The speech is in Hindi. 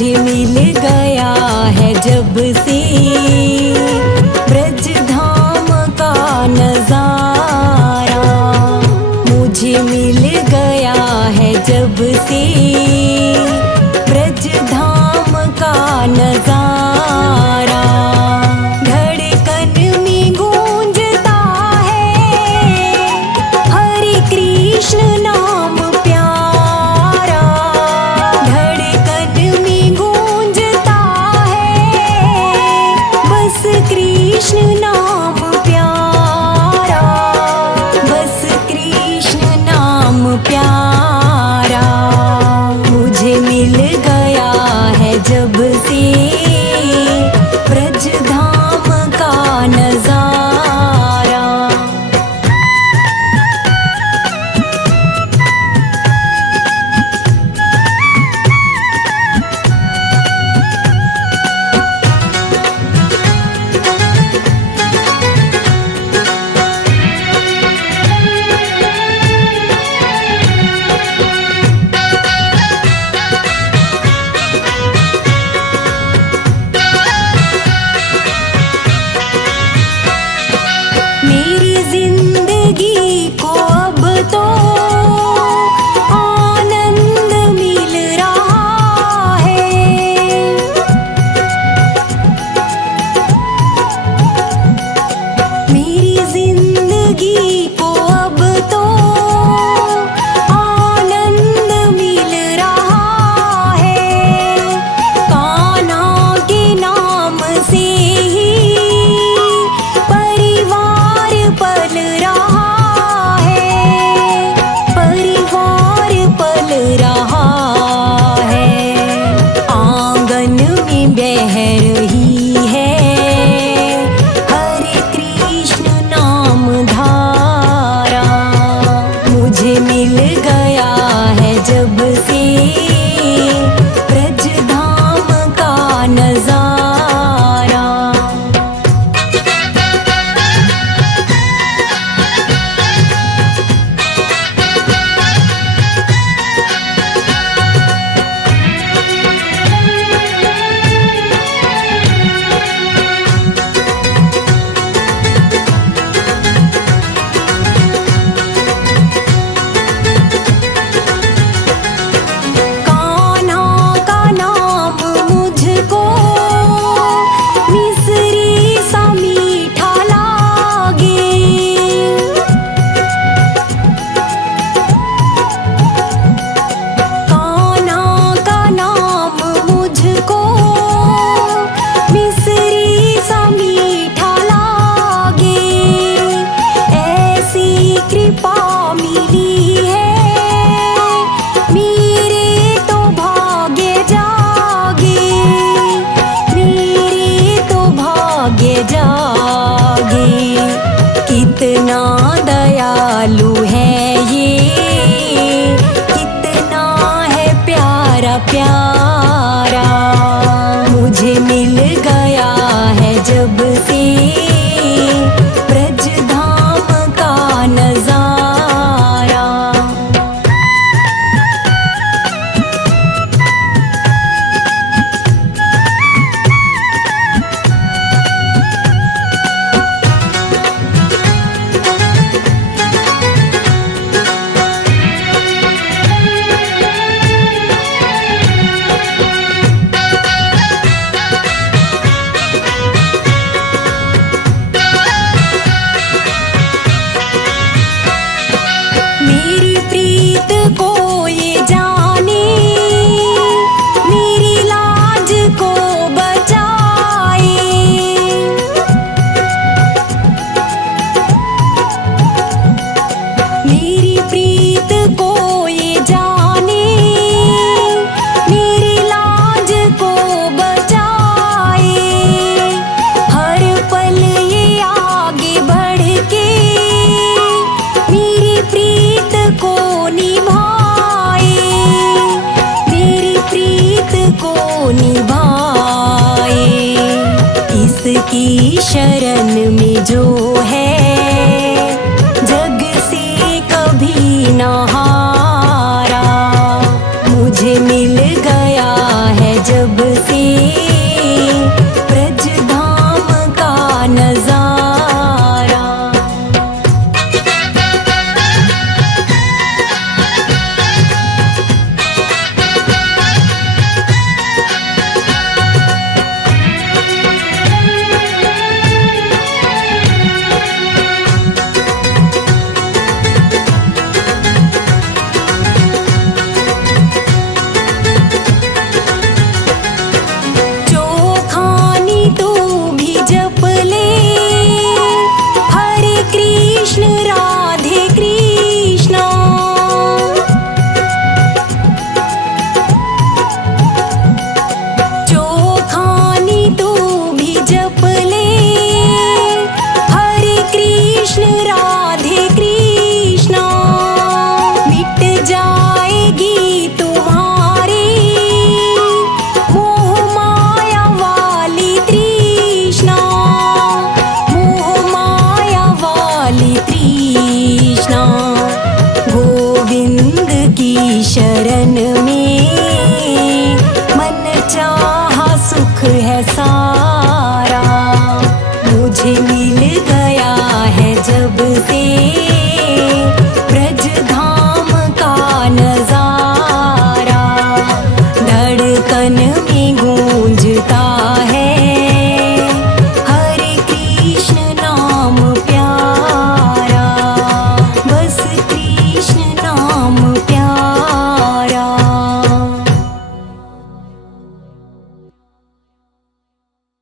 मुझे मिल गया है जब से ब्रज धाम का नजारा। मुझे मिल गया है जब से ब्रज धाम का नजारा। धड़कन में गूंजता है हरे कृष्ण नाम प्यारा। धड़कन में गूंजता है बस कृष्ण नाम प्यारा, बस कृष्ण नाम प्यारा। मुझे मिल गया है जब से ब्रज धाम का नजारा। मेरी जिंदगी को अब तो आनंद मिल रहा है। मेरी जिंदगी को अब तो आनंद मिल रहा है। कान्हा के नाम से ही परिवार पल रहा है, परिवार पल रहा है। आंगन में बह रही है हरे कृष्ण नाम धारा। मुझे मिल गया है जब से ब्रज धाम का नजारा। कान्हा का नाम मुझको मिसरी सा मीठा लागे। कान्हा का नाम मुझको मिसरी सा मीठा लागे। ऐसी कृपा मिली है मेरे तो भाग्य जागे, मेरे तो भाग्य जागे। कितना दयालु है ये, कितना है प्यारा प्यारा। मुझे मिल गया है जब से ब्रज धाम का नजारा। मेरी प्रीत को ये जाने, मेरी लाज को बचाए। मेरी प्रीत को ये जाने, मेरी लाज को बचाए। हर पल ये आगे बढ़ के मेरी प्रीत को निभाए, मेरी प्रीत को निभाए। इसकी शरण में जो है जग से कभी ना हारा। मुझे मिल गया है जब से ब्रज धाम का नजारा। जो खानी तू भी जप ले, हरे कृष्ण राधे कृष्णा। जो खानी तू भी जप ले, हरे कृष्ण राधे कृष्णा। मिट जाएगी तुम्हारी मोह माया वाली तृष्णा, मोह माया वाली तृष्णा। गोविंद की शरण में मन चाहा सुख है सारा। मुझे मिल गया है जब से ब्रज धाम का नजारा। धड़कन में गूंजता